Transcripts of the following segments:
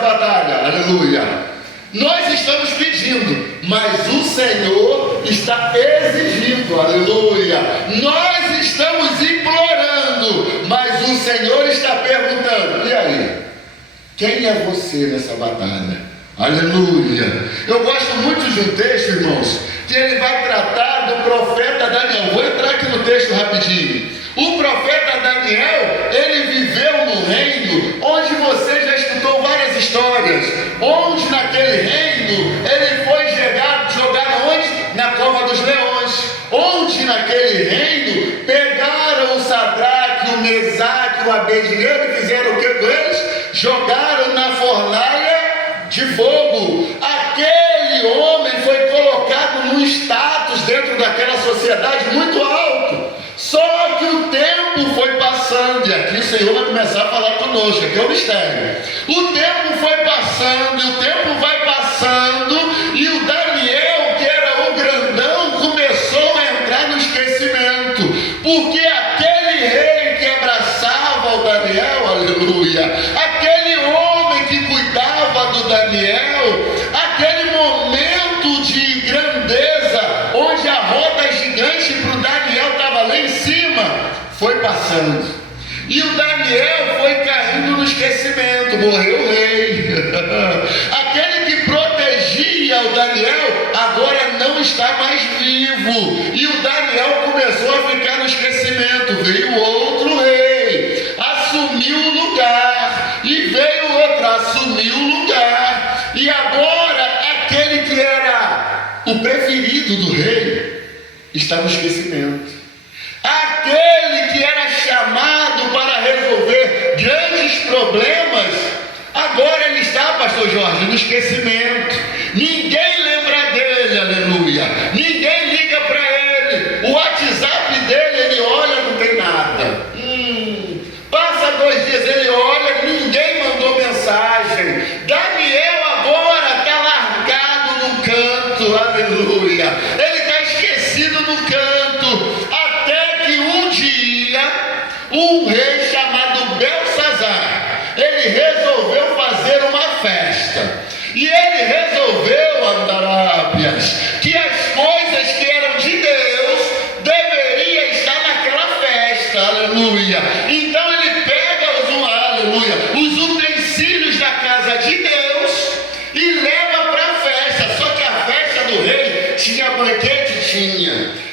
batalha, aleluia. Nós estamos pedindo, mas o Senhor está exigindo, aleluia. Nós estamos implorando, mas o Senhor está perguntando. E aí? Quem é você nessa batalha? Aleluia. Eu gosto muito de um texto, irmãos, que ele vai tratar do profeta Daniel. Vou entrar aqui no texto rapidinho. O profeta Daniel, ele viveu no reino onde você já escutou várias histórias, onde naquele reino ele foi jogado onde? Na cova dos leões, onde naquele reino pegaram o Sadraque, o Mesaque, o Abednego e fizeram o que com eles? Jogaram na fornalha de fogo. Aquele homem foi colocado num status dentro daquela sociedade muito alto. Só que o tempo foi passando, e aqui o Senhor vai começar a falar conosco, aqui é o mistério. O tempo foi passando, e o tempo vai passando, e o Daniel, que era o grandão, começou a entrar no esquecimento, porque aquele rei que abraçava o Daniel, aleluia, aquele homem que cuidava do Daniel, aquele momento de grandeza, onde a roda gigante para o Daniel estava lá em cima, foi passando. E o Daniel foi caindo no esquecimento, morreu o rei. Aquele que protegia o Daniel, agora não está mais vivo. E o Daniel começou a ficar no esquecimento. Veio outro rei, assumiu o lugar. E veio outro, assumiu o lugar. E agora, aquele que era o preferido do rei, está no esquecimento. Aquele que era chamado para resolver grandes problemas, agora ele está, pastor Jorge, no esquecimento. Ninguém lembra dele, aleluia. Ninguém liga para ele. O WhatsApp dele, ele olha, não tem nada. Passa 2 dias, ele olha, ninguém mandou mensagem. Daniel agora está largado num canto, aleluia. Ele está esquecido no canto. Um rei chamado Belsazar, ele resolveu fazer uma festa, e ele resolveu, Andarábias, que as coisas que eram de Deus deveriam estar naquela festa, aleluia. Então ele pega os utensílios da casa de Deus e leva para a festa. Só que a festa do rei tinha banquete,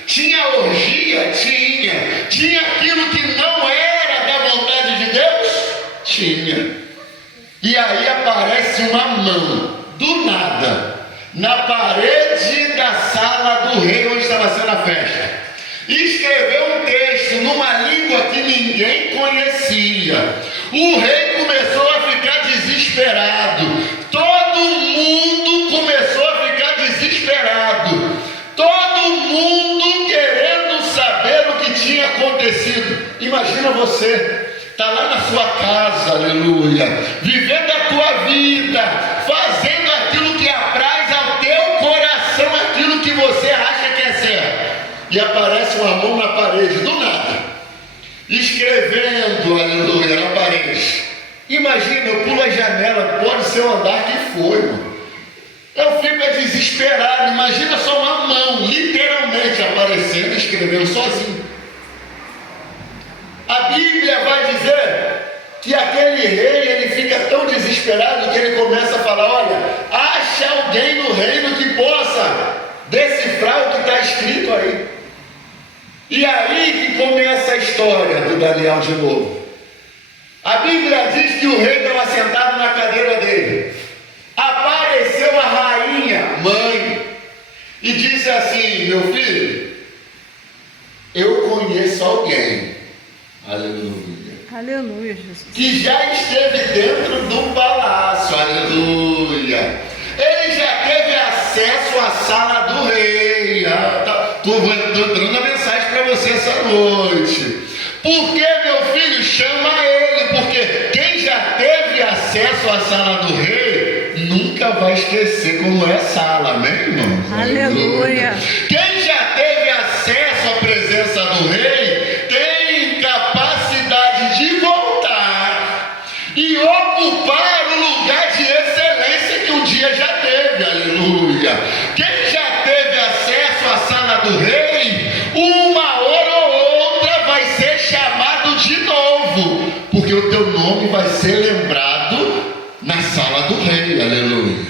tinha orgia, tinha aquilo que não era da vontade de Deus, tinha. E aí aparece uma mão, do nada, na parede da sala do rei, onde estava sendo a festa. E escreveu um texto numa língua que ninguém conhecia. O rei começou a ficar desesperado. Todo mundo começou a ficar desesperado. Todo mundo querendo saber o que tinha acontecido. Imagina você, está lá na sua casa, aleluia, vivendo a tua vida, fazendo aquilo que apraz ao teu coração, aquilo que você acha que é certo. E aparece uma mão na parede, do nada, escrevendo, aleluia, na parede. Imagina, eu pulo a janela, pode ser o andar que foi, mano. Eu fico desesperado. Imagina só uma mão, literalmente, aparecendo e escrevendo sozinho. A Bíblia vai dizer que aquele rei, ele fica tão desesperado que ele começa a falar: olha, acha alguém no reino que possa decifrar o que está escrito aí. E aí que começa a história do Daniel de novo. A Bíblia diz que o rei estava sentado na cadeira dele. Apareceu a rainha, mãe, e disse assim: meu filho, eu conheço alguém, aleluia, Jesus, que já esteve dentro do palácio, aleluia. Ele já teve acesso à sala do rei. Estou dando a mensagem para você essa noite. Porque, meu filho, chama ele, porque quem já teve acesso à sala do rei nunca vai esquecer como é a sala, amém, irmão? Aleluia. Quem já teve acesso à presença do rei tem capacidade de voltar e ocupar o lugar de chamado rei, uma hora ou outra vai ser chamado de novo, porque o teu nome vai ser lembrado na sala do rei, aleluia.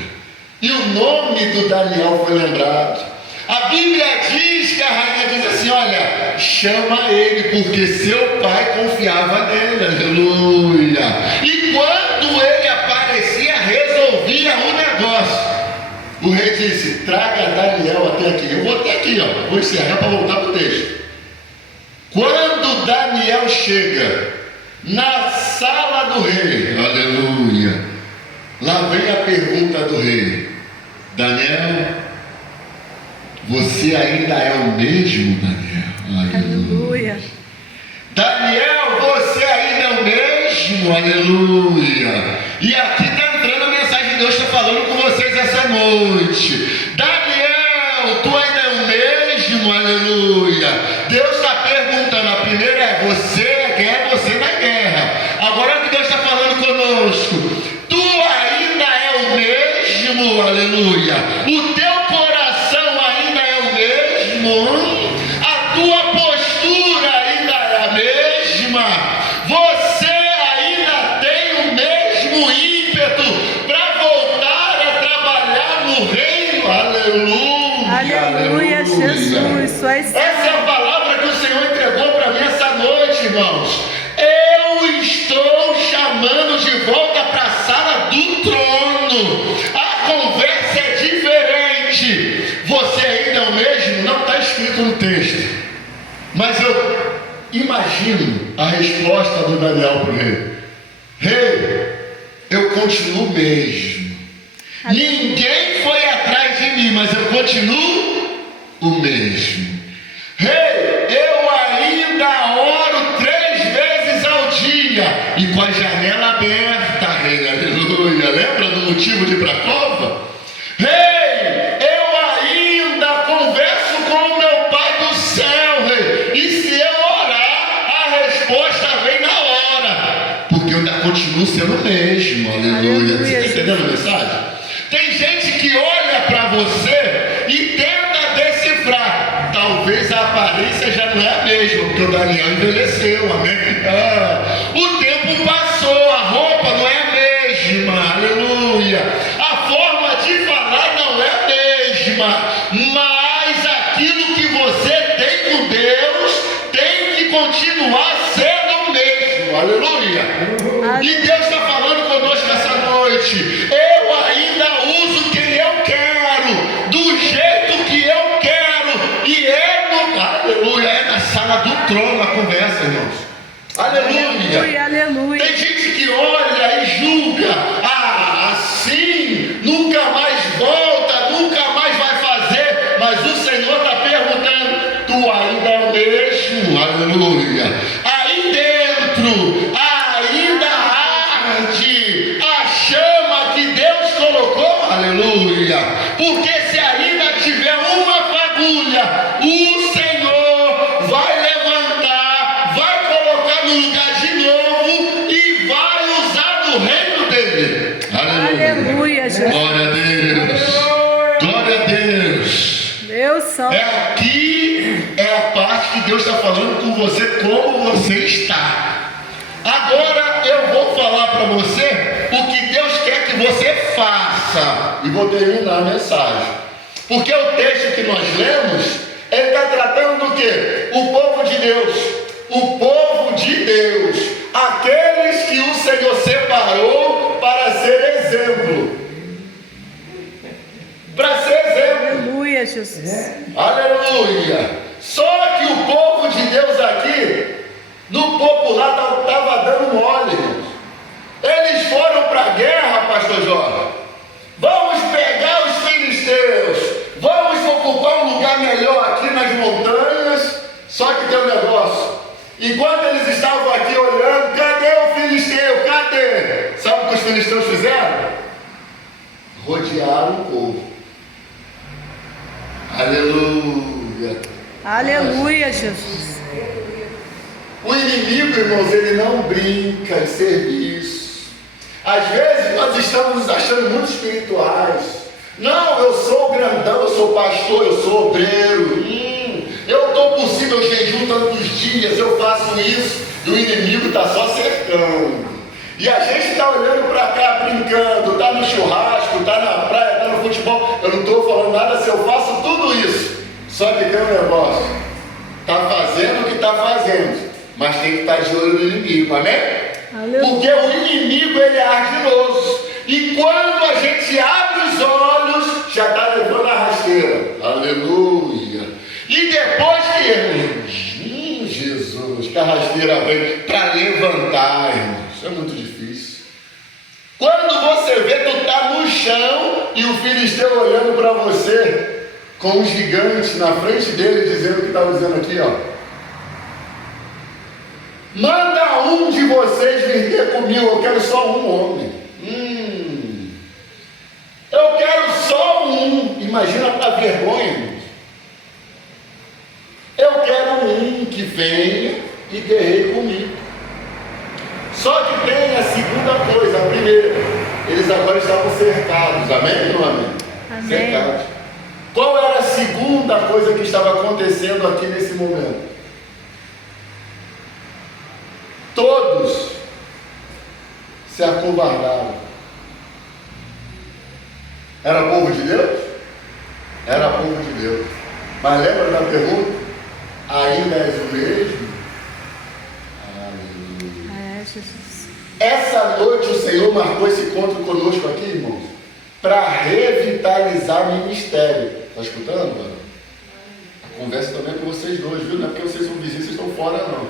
E o nome do Daniel foi lembrado. A Bíblia diz que a rainha diz assim: olha, chama ele, porque seu pai confiava nele, aleluia. E quando ele aparecia, resolvia o negócio. O rei disse: traga Daniel até aqui. Eu vou até aqui, ó, vou encerrar para voltar para o texto. Quando Daniel chega na sala do rei, aleluia, lá vem a pergunta do rei: Daniel, você ainda é o mesmo, Daniel? Aleluia. Daniel, você ainda é o mesmo? Aleluia. E aqui está entrando a mensagem de Deus, está falando com vocês essa noite. Daniel, tu ainda é o mesmo? Aleluia. Deus está perguntando. A primeira é: você é guerra, você na guerra. Agora que Deus está falando conosco: tu ainda é o mesmo? Aleluia. O teu coração ainda é o mesmo? A tua postura ainda é a mesma? Você ainda tem o mesmo ímpeto para voltar a trabalhar no reino? Aleluia. Aleluia, Jesus. Sua Essa é a palavra que o Senhor entregou para mim essa noite, irmãos. Eu estou chamando de volta para a sala do trono. A conversa é diferente. Você ainda é o mesmo? Não está escrito no texto, mas eu imagino a resposta do Daniel para o rei: rei, eu continuo mesmo. Ninguém foi atrás de mim, mas eu continuo o mesmo. Rei, eu ainda oro 3 vezes ao dia e com a janela aberta, rei, aleluia. Lembra do motivo de ir para a cova? Rei, eu ainda converso com o meu Pai do céu, rei, e se eu orar, a resposta vem na hora, porque eu ainda continuo sendo o mesmo, aleluia. Você está entendendo a mensagem? Tem gente que olha para você e tenta decifrar. Talvez a aparência já não é a mesma, porque o Daniel envelheceu, amém? O tempo passou, a roupa não é a mesma, aleluia. A forma de falar não é a mesma, mas aquilo que você tem com Deus tem que continuar sendo o mesmo, aleluia. E Deus está falando conosco essa noite: eu ainda uso quem eu quero, do jeito que eu quero, e é no, aleluia, é na sala do trono a conversa, irmãos. Aleluia. Aleluia, aleluia. Tem gente que olha e julga: assim nunca mais volta, nunca mais vai fazer. Mas o Senhor está perguntando: tu ainda é o mesmo? Aleluia. Aí dentro ainda arde a chama que Deus colocou, aleluia. Porque se ainda tiver uma fagulha, o Senhor vai levantar, vai colocar no lugar de novo e vai usar no reino dele. Aleluia. Aleluia, Jesus. Glória a Deus. Glória a Deus. Deus só. Aqui é a parte que Deus está falando com você, como você está. Agora eu vou falar para você o que Deus quer que você faça. E vou terminar a mensagem. Porque o texto que nós lemos, ele está tratando do quê? O povo de Deus. O povo de Deus. Aqueles que o Senhor separou para ser exemplo. Para ser exemplo. Aleluia, Jesus. Aleluia. Só que o povo de Deus aqui, no popular, estava dando mole, irmãos. Eles foram para a guerra, pastor Jorge. Vamos pegar os filisteus, vamos ocupar um lugar melhor aqui nas montanhas. Só que tem um negócio: enquanto eles estavam aqui olhando, cadê o filisteu? Cadê? Sabe o que os filisteus fizeram? Rodearam o povo. Aleluia. Aleluia, Jesus. O inimigo, irmãos, ele não brinca em serviço. Às vezes nós estamos nos achando muito espirituais. Não, eu sou grandão, eu sou pastor, eu sou obreiro. tantos dias eu faço isso e o inimigo está só cercando. E a gente está olhando para cá, brincando, está no churrasco, está na praia, está no futebol. Eu não estou falando nada se eu faço tudo isso. Só que tem um negócio. Está fazendo o que está fazendo, mas tem que estar de olho no inimigo, amém? Aleluia. Porque o inimigo, ele é ardiloso. E quando a gente abre os olhos, já está levando a rasteira. Aleluia. E depois que Jesus, que a rasteira vem para levantar, irmão. Isso é muito difícil. Quando você vê, tu está no chão e o filisteu olhando para você com um gigante na frente dele, dizendo o que estava dizendo aqui, ó. Manda um de vocês vir ter comigo, eu quero só um homem. Eu quero só um. Imagina a vergonha, irmãos. Eu quero um que venha e guerreie comigo. Só que tem a segunda coisa, a primeira. Eles agora estavam cercados, amém ou não amém? Amém. Cercados. Qual era a segunda coisa que estava acontecendo aqui nesse momento? Todos se acovardaram. Era povo de Deus? Era povo de Deus. Mas lembra da pergunta? Ainda és o mesmo? Aleluia. Jesus. Essa noite o Senhor marcou esse encontro conosco aqui, irmãos, para revitalizar o ministério. Está escutando, mano? A conversa também é com vocês dois, viu? Não é porque vocês são vizinhos, vocês estão fora, não.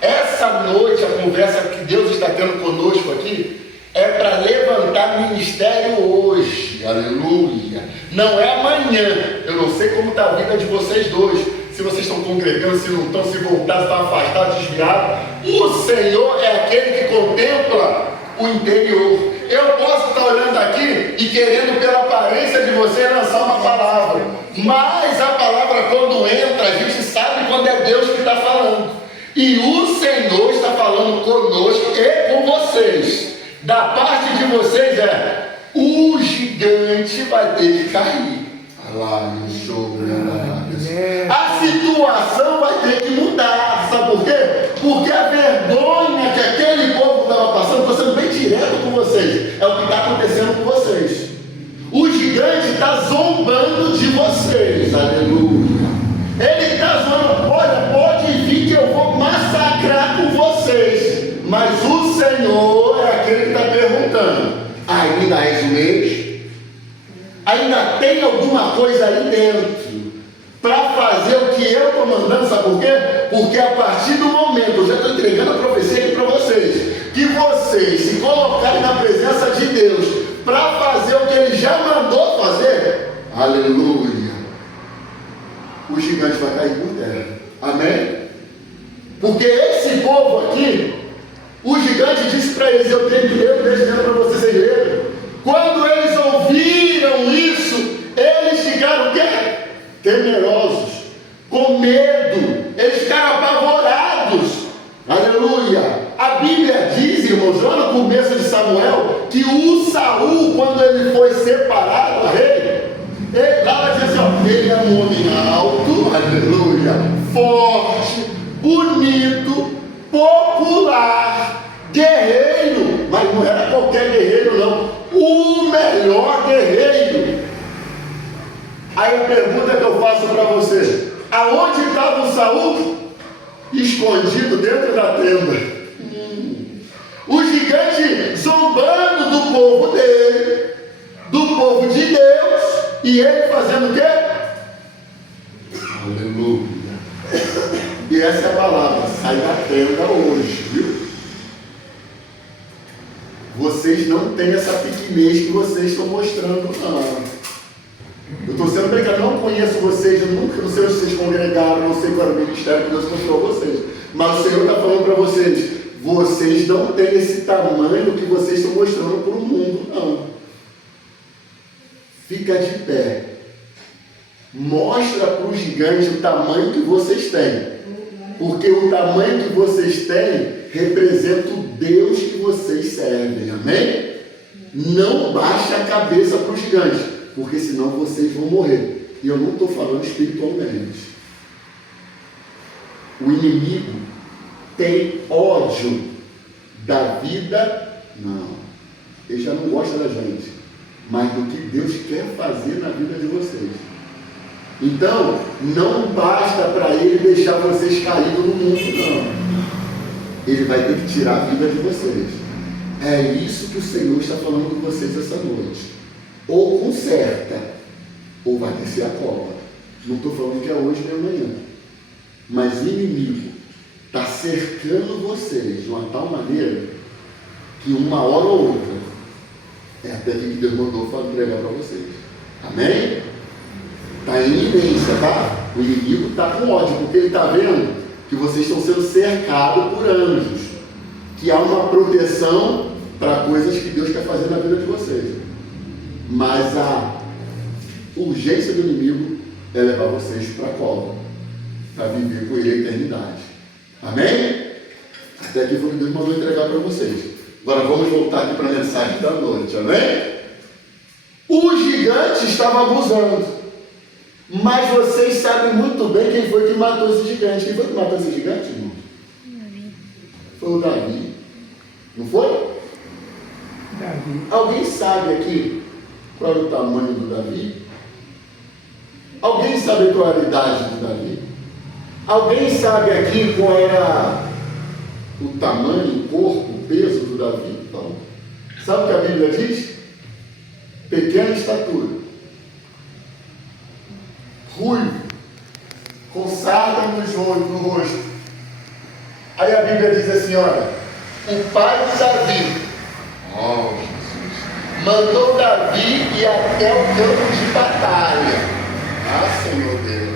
Essa noite, a conversa que Deus está tendo conosco aqui é para levantar ministério hoje. Aleluia. Não é amanhã. Eu não sei como está a vida de vocês dois. Se vocês estão congregando, se não estão, se voltar, se estão afastados, desviados. O Senhor é aquele que contempla o interior. Eu posso estar olhando aqui e querendo pela aparência de você lançar uma palavra. Mas a palavra quando entra, a gente sabe quando é Deus que está falando. E o Senhor está falando conosco e com vocês. Da parte de vocês o gigante vai ter que cair. A situação vai ter que mudar. Sabe por quê? Porque a vergonha que aquele povo estava passando, estou sendo bem direto com vocês, é o que está acontecendo com vocês. O gigante está zombando de vocês. Aleluia. Ele está zombando. Olha, pode vir que eu vou massacrar com vocês. Mas o Senhor é aquele que está perguntando: ainda és o mesmo? Ainda tem alguma coisa aí dentro para fazer o que eu estou mandando? Sabe por quê? Porque a partir do momento, eu já estou entregando a profecia aqui para vocês, que vocês se colocarem na presença de Deus para fazer o que Ele já mandou fazer, aleluia, o gigante vai cair por terra. Amém? Porque esse povo aqui, o gigante disse para eles: eu deixo dizendo para vocês lerem. Quando eles ouviram isso, eles ficaram o quê? Temerosos, com medo, eles ficaram apavorados. Aleluia. A Bíblia diz, irmãos, lá no começo de Samuel, que o Saul, quando ele foi separado a rei, lá vai dizer assim, ó, ele é um homem alto, aleluia, forte, bonito, popular, guerreiro, mas não era qualquer guerreiro não, o melhor guerreiro. Aí a pergunta que eu faço para você: aonde estava o Saul? Escondido dentro da tenda. O gigante zombando do povo dele, do povo de Deus, e ele fazendo o quê? Aleluia. E essa é a palavra: sai da tenda hoje, viu? Vocês não têm essa pequenez que vocês estão mostrando, não. Eu estou sendo bem claro, não conheço vocês, eu nunca, não sei se vocês congregaram, não sei qual era o ministério que Deus mostrou a vocês, mas o Senhor está falando para vocês: vocês não têm esse tamanho que vocês estão mostrando para o mundo, não. Fica de pé, mostra para o gigante o tamanho que vocês têm, porque o tamanho que vocês têm representa o Deus que vocês servem, amém? Não baixe a cabeça para o gigante, porque senão vocês vão morrer. E eu não estou falando espiritualmente. O inimigo tem ódio da vida, não. Ele já não gosta da gente, mas do que Deus quer fazer na vida de vocês. Então, não basta para ele deixar vocês caídos no mundo, não. Ele vai ter que tirar a vida de vocês. É isso que o Senhor está falando com vocês essa noite. Ou conserta, ou vai descer a cova. Não estou falando que é hoje nem amanhã. Mas o inimigo está cercando vocês de uma tal maneira que uma hora ou outra é até que Deus mandou entregar para vocês. Amém? Está em iminência, tá? O inimigo está com ódio, porque ele está vendo que vocês estão sendo cercados por anjos, que há uma proteção para coisas que Deus quer fazer na vida de vocês. Mas a urgência do inimigo é levar vocês para a cova, para viver com ele a eternidade. Amém? Até aqui foi o que Deus mandou entregar para vocês. Agora vamos voltar aqui para a mensagem da noite. Amém? O gigante estava abusando. Mas vocês sabem muito bem quem foi que matou esse gigante. Quem foi que matou esse gigante, irmão? Foi o Davi. Não foi? Davi. Alguém sabe aqui qual era o tamanho do Davi? Alguém sabe qual era a idade do Davi? Alguém sabe aqui qual era o tamanho, o corpo, o peso do Davi? Então, sabe o que a Bíblia diz? Pequena estatura, ruivo, com sarda no rosto. Aí a Bíblia diz assim, olha, o pai de Davi, Jesus, mandou Davi ir até o campo de batalha. Ah, Senhor Deus.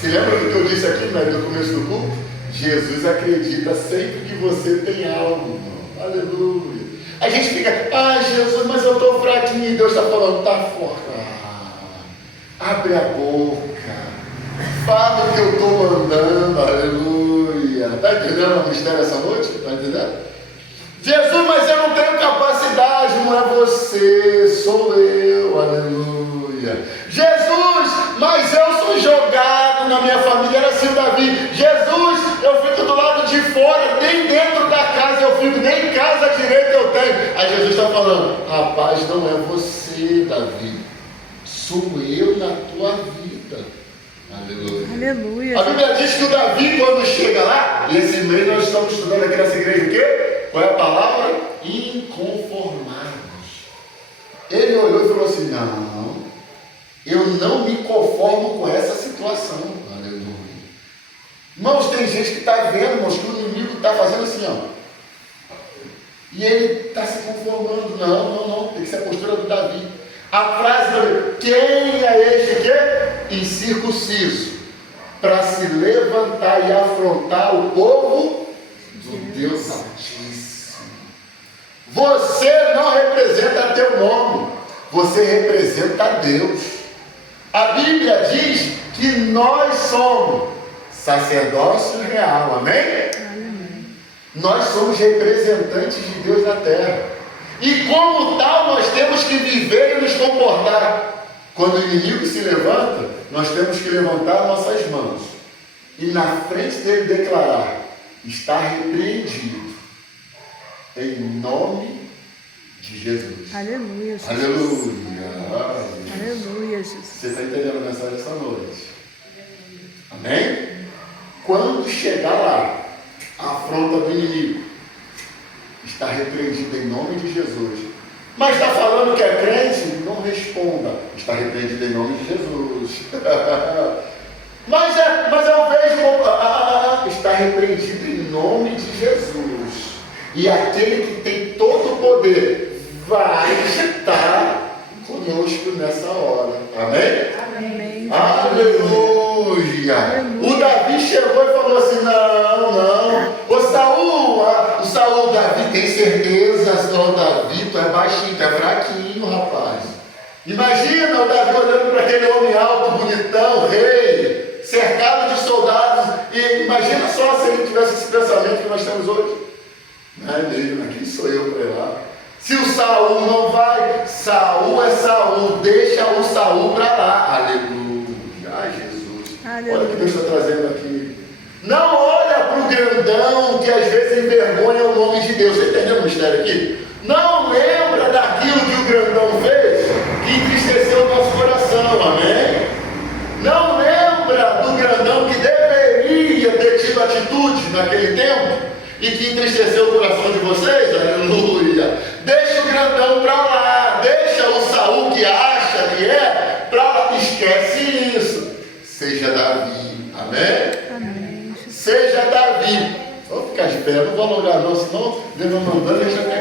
Se lembra do que eu disse aqui no começo do culto? Jesus acredita sempre que você tem algo, irmão. Aleluia. A gente fica, Jesus, mas eu estou fraquinho. E Deus está falando, está forte. Abre a boca. Fala o que eu estou mandando. Aleluia. Está entendendo o mistério essa noite? Está entendendo? Jesus, mas eu não tenho capacidade. Não é você, sou eu. Aleluia. Jesus, mas eu sou jogado na minha família. Era assim o Davi. Jesus, eu fico do lado de fora, nem dentro da casa eu fico, nem casa direita eu tenho. Aí Jesus está falando, rapaz, não é você, Davi, sou eu na tua vida. Aleluia. Aleluia. A Bíblia diz que o Davi, quando chega lá, e esse mês nós estamos estudando aqui nessa igreja o quê? Qual é a palavra? Inconformados. Ele olhou e falou assim, não, eu não me conformo com essa situação. Aleluia. Irmãos, tem gente que está vendo, irmãos, que o inimigo está fazendo assim, ó. E ele está se conformando. Não, tem que ser a postura do Davi. A frase do quem é este que? Incircunciso, para se levantar e afrontar o povo do Deus Altíssimo. Você não representa teu nome, você representa Deus. A Bíblia diz que nós somos sacerdócio real, amém? Nós somos representantes de Deus na terra. E como tal, nós temos que viver e nos comportar. Quando o inimigo se levanta, nós temos que levantar nossas mãos. E na frente dele declarar, está repreendido. Em nome de Jesus. Aleluia, Jesus. Aleluia. Aleluia, Jesus. Você está entendendo a mensagem dessa noite? Amém? Quando chegar lá, a afronta do inimigo está repreendido em nome de Jesus. Mas está falando que é crente? Não responda. Está repreendido em nome de Jesus. mas eu vejo. Está repreendido em nome de Jesus. E aquele que tem todo o poder vai estar conosco nessa hora. Amém? Amém. Aleluia. O Davi chegou e falou assim, não. O Saul, Davi, tem certeza? Não, Davi, tu é baixinho, tu é fraquinho, rapaz. Imagina o Davi olhando para aquele homem alto, bonitão, rei, cercado de soldados. E imagina só se ele tivesse esse pensamento que nós temos hoje. Não é mesmo, quem sou eu para ir lá? Se o Saul não vai, Saul é Saul, deixa o Saul para lá. Aleluia. Ai, Jesus. Aleluia. Olha o que Deus está trazendo aqui. Não envergonha o nome de Deus. Você entendeu o mistério aqui? Não lembra daquilo que o grandão fez, que entristeceu o nosso coração, amém? Não lembra do grandão que deveria ter tido atitude naquele tempo e que entristeceu o coração de vocês? Aleluia! Deixa o grandão para lá, deixa o Saul que acha que é para lá, esquece isso. Seja Davi, amém? Amém. Seja Davi. Vamos ficar de pé, não vou alongar não, senão Deus vai mandando e já quer